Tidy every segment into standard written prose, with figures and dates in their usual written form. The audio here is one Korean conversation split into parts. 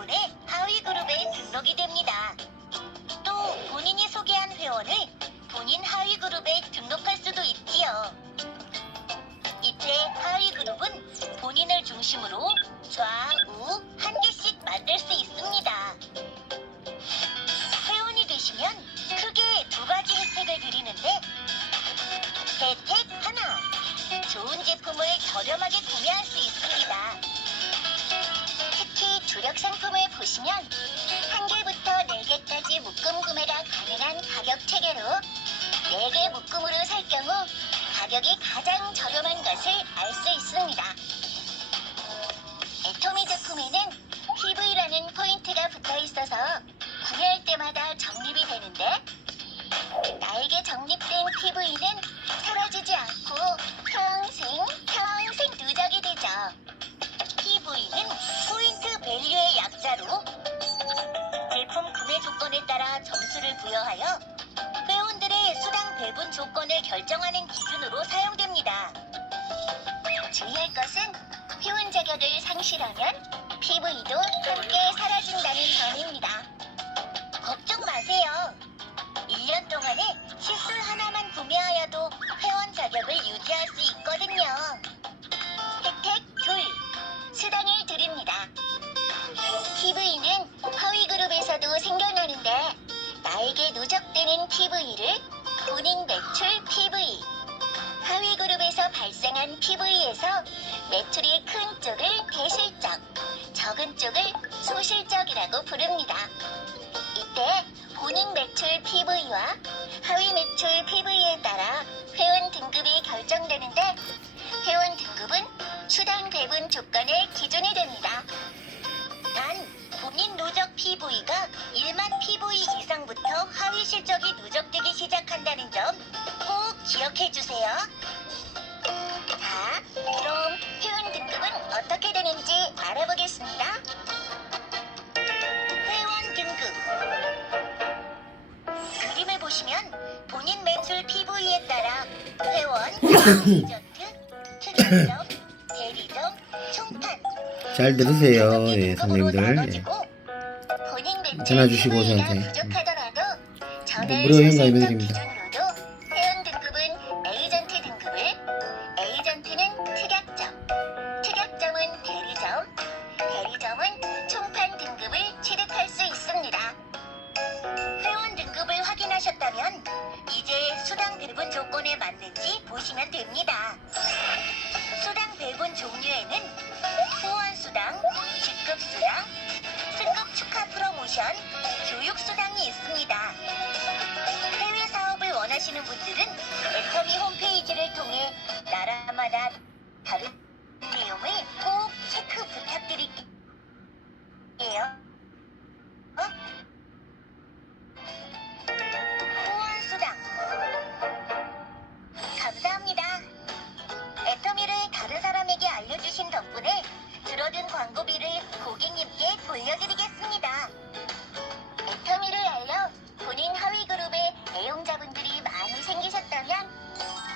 덕분에 하위 그룹에 등록이 됩니다. 또 본인이 소개한 회원을 본인 하위 그룹에 등록할 수도 있지요. 이때 하위 그룹은 본인을 중심으로 좌우 한 개씩 만들 수 있습니다. 회원이 되시면 크게 두 가지 혜택을 드리는데, 혜택 하나, 좋은 제품을 저렴하게 구매할 수 있습니다. 특히 주력 상품을 보시면 1개부터 4개까지 묶음 구매가 가능한 가격 체계로 4개 묶음으로 살 경우 가격이 가장 저렴한 것을 알 수 있습니다. 애토미 제품에는 PV라는 포인트가 붙어 있어서 구매할 때마다 적립이 되는데, 나에게 적립된 PV는 사라지지 않고 평생 누적이 되죠. PV는 포인트 밸류의 약자로 제품 구매 조건에 따라 점수를 부여하여 회원들의 수당 배분 조건을 결정하는 기준으로 사용됩니다. 주의할 것은 회원 자격을 상실하면 PV도 함께 사라진다는 점입니다. 걱정 마세요. 1년 동안에 시술 하나만 구매하여도 회원 자격을 유지할 수 있거든요. 혜택 둘, 수당을 드립니다. PV는 하위 그룹에서도 생겨나는데, 나에게 누적되는 PV를 본인 매출 PV, 하위 그룹에서 발생한 PV에서 매출이 큰 쪽을 대실적, 적은 쪽을 소실적이라고 부릅니다. 이때 본인 매출 PV와 하위 매출 PV에 따라 회원 등급이 결정되는데, 회원 등급은 수당 배분 조건의 기준이 됩니다. 단, 본인 누적 PV가 1만 PV 이상부터 하위 실적이 누적되기 시작한다는 점 꼭 기억해주세요. 자, 그럼 회원 등급은 어떻게 되는지 알아보겠습니다. 회원 등급. 그림을 보시면 본인 매출 PV에 따라 회원, 에이전트, 특약점, 대리점, 총판 잘 들으세요, 예, 선생님들. 전화 주시고 저한테 무료 회원 가입해드립니다. 회원 등급은 에이전트 등급을, 에이전트는 특약점, 특약점은 대리점, 대리점은 총판 등급을 취득할 수 있습니다. 회원 등급을 확인하셨다면 이제 수당 배분 조건에 맞는지 보시면 됩니다. 수당 배분 종류에는 후원수당, 직급수당, 승급 축하 프로모션, 교육수당이 있습니다. 해외 사업을 원하시는 분들은 애터미 홈페이지를 통해 나라마다 다른 내용을 꼭 체크 부탁드릴게요. 후원수당. 감사합니다. 애터미를 다른 사람에게 알려주신 덕분에 줄어든 광고비를 고객님께 돌려드리겠습니다. 애터미를 알려 본인 하위 그룹의 애용자분들이 많이 생기셨다면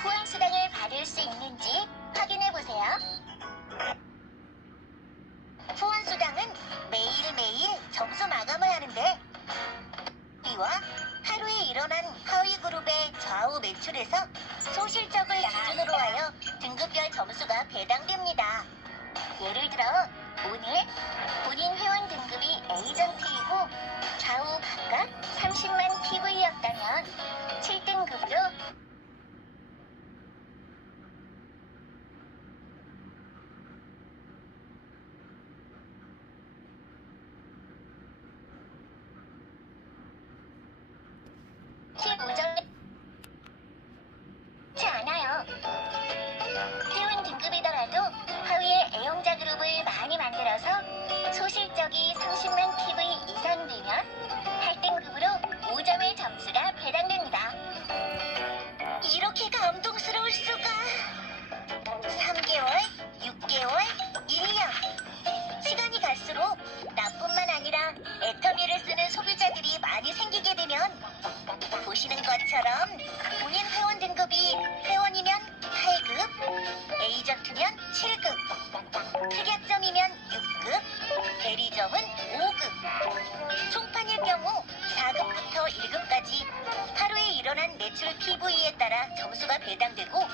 후원수당을 받을 수 있는지 확인해보세요. 후원수당은 매일매일 점수 마감을 하는데, 이와 하루에 일어난 하위 그룹의 좌우 매출에서 소실적을 기준으로 하여 등급별 점수가 배당됩니다. 예를 들어 오늘 본인 회원 등급이 에이전트이고 좌우 각각 30만 PV였다면 7등급으로 지 않아요. 회원 등급이더라도 하위에 애용자 그룹을 많이 만들어서 소실적이 30만 PV 이상 되면 8등급으로 5점의 점수가 배당됩니다. PV에 따라 점수가 배당되고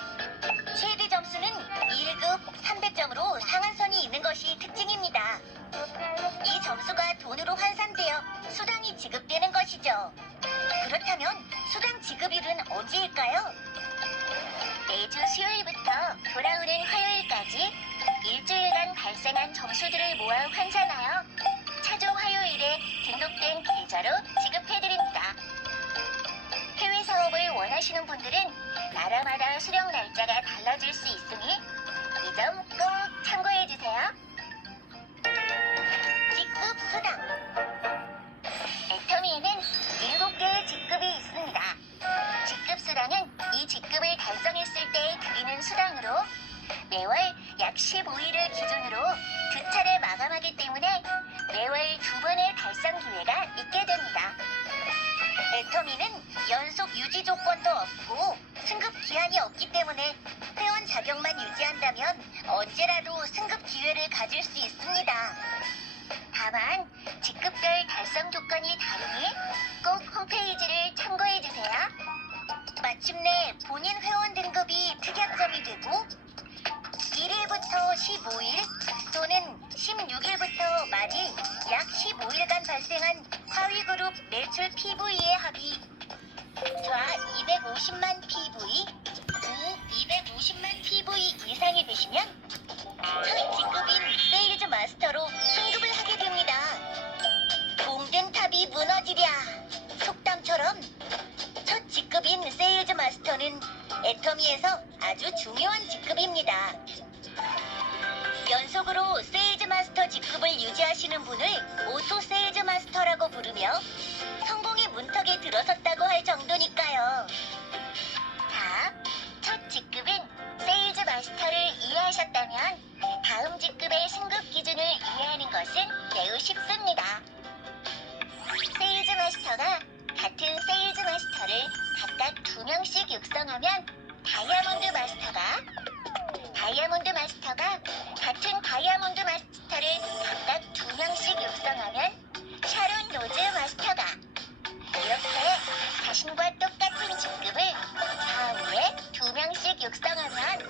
최대 점수는 1급 300점으로 상한선이 있는 것이 특징입니다. 이 점수가 돈으로 환산되어 수당이 지급되는 것이죠. 그렇다면 수당 지급일은 언제일까요? 매주 수요일부터 돌아오는 화요일까지 일주일간 발생한 점수들을 모아 환산하여 차종 화요일에 등록된 계좌로 지급해드립니다. 해외 사업을 원하시는 분들은 나라마다 수령 날짜가 달라질 수 있으니 이 점 꼭 참고해주세요. 직급 수당. 애터미에는 7개의 직급이 있습니다. 직급 수당은 이 직급을 달성했을 때 드리는 수당으로 매월 약 15일을 기준으로 2차례 마감하기 때문에 매월 2번의 달성 기회가 있게 됩니다. 애터미는 연속 유지 조건도 없고 승급 기한이 없기 때문에 회원 자격만 유지한다면 언제라도 승급 기회를 가질 수 있습니다. 다만 직급별 달성 조건이 다르니 꼭 홈페이지를 참고해주세요. 마침내 본인 회원 등급이 특약점이 되고 1일부터 15일 또는 16일부터 말일 약 15일간 발생한 하위그룹 매출 PV의 합이 좌 250만 PV, 우 250만 PV 이상이 되시면 첫 직급인 세일즈 마스터로 승급을 하게 됩니다. 공든 탑이 무너지랴 속담처럼 첫 직급인 세일즈 마스터는 애터미에서 아주 중요한 직급입니다. 연속으로 세일즈 마스터 직급을 유지하시는 분을 오토 세일즈 마스터라고 부르며 성공의 문턱에 들어섰다고 할 정도니까요. 자, 첫 직급인 세일즈 마스터를 이해하셨다면 다음 직급의 승급 기준을 이해하는 것은 매우 쉽습니다. 세일즈 마스터가 같은 세일즈 마스터를 각각 2명씩 육성하면 다이아몬드 마스터가 같은 다이아몬드 마스터를 각각 2명씩 육성하면 샤론 로즈 마스터가 이렇게 자신과 똑같은 직급을 다음에 2명씩 육성하면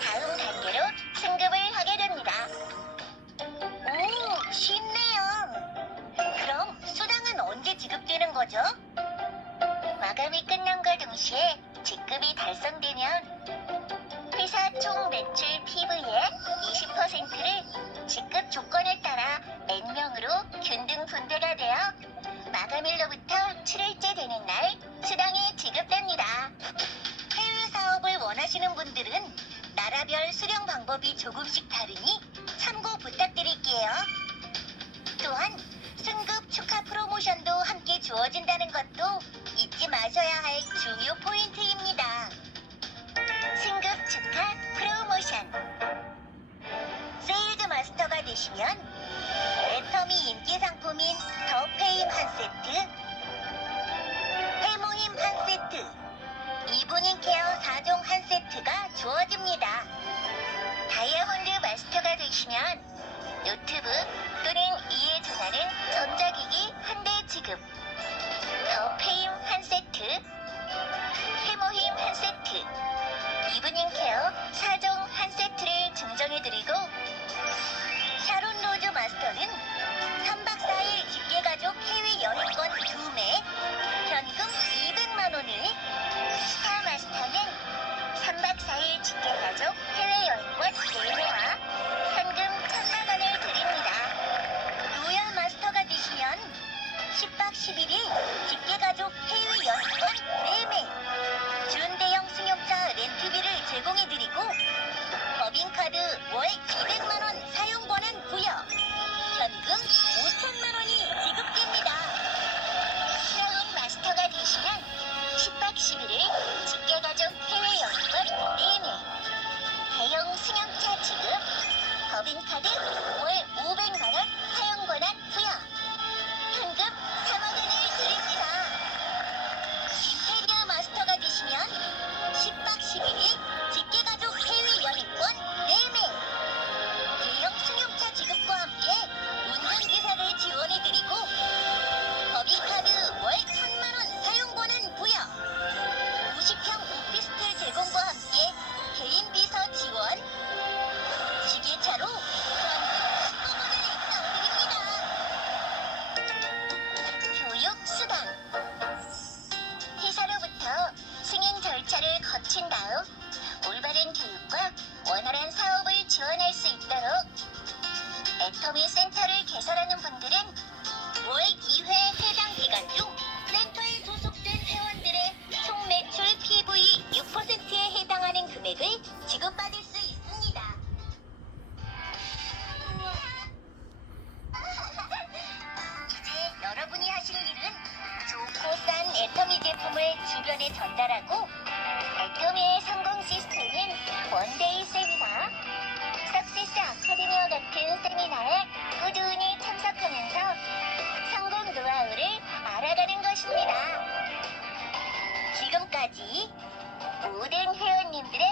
다음 단계로 승급을 하게 됩니다. 오, 쉽네요. 그럼 수당은 언제 지급되는 거죠? 마감이 끝남과 동시에 직급이 달성되면 회사 총 매출 PV의 20%를 직급 조건에 따라 N명으로 균등 분배가 되어 마감일로부터 7일째 되는 날 수당이 지급됩니다. 해외 사업을 원하시는 분들은 나라별 수령 방법이 조금씩 다르니 참고 부탁드릴게요. 또한 승급 축하 프로모션도 함께 주어진다는 것도 잊지 마셔야 할 중요 포인트입니다. 승급 축하 프로모션. 세일즈 마스터가 되시면 애터미 인기 상품인 더 페임 한 세트, 해모힘 한 세트, 이브닝 케어 4종 한 세트가 주어집니다. 다이아몬드 마스터가 되시면 노트북 또는 이에 준하는 전자기기 한 대 지급, 더 페임 한 세트, 해모힘 한 세트, 이브닝 케어 4종 한 세트를 증정해드리고 샤론 로즈 마스터는 3박 4일 직계가족 해외여행권 2매, 현금 200만원을, 스타 마스터는 3박 4일 직계가족 해외여행권 4매와 현금 1000만원을 드립니다. 로얄 마스터가 되시면 10박 11일 직계가족 해외여행권 4매, 준대형 승용차 렌트비를 제공해드리고 법인카드 월 200만원 사용권은 부여, 현금 5천만원이 지급됩니다. 크라운 마스터가 되시면 10박 11일 직계가족 해외여행권 4매, 대형 승용차 지급 심사를 거친 다음 올바른 교육과 원활한 사업을 지원할 수 있도록 애터미 센터를 개설하는 분들은 월 2회 해당 기간 중 센터에 소속된 회원들의 총 매출 PV 6%에 해당하는 금액을 지급받을 수 있습니다. 이제 여러분이 하실 일은 좋고 싼 애터미 제품을 주변에 전달하고 애터미의 성공 시스템인 원데이 세미나, 석세스 아카데미와 같은 세미나에 꾸준히 참석하면서 성공 노하우를 알아가는 것입니다. 지금까지 모든 회원님들의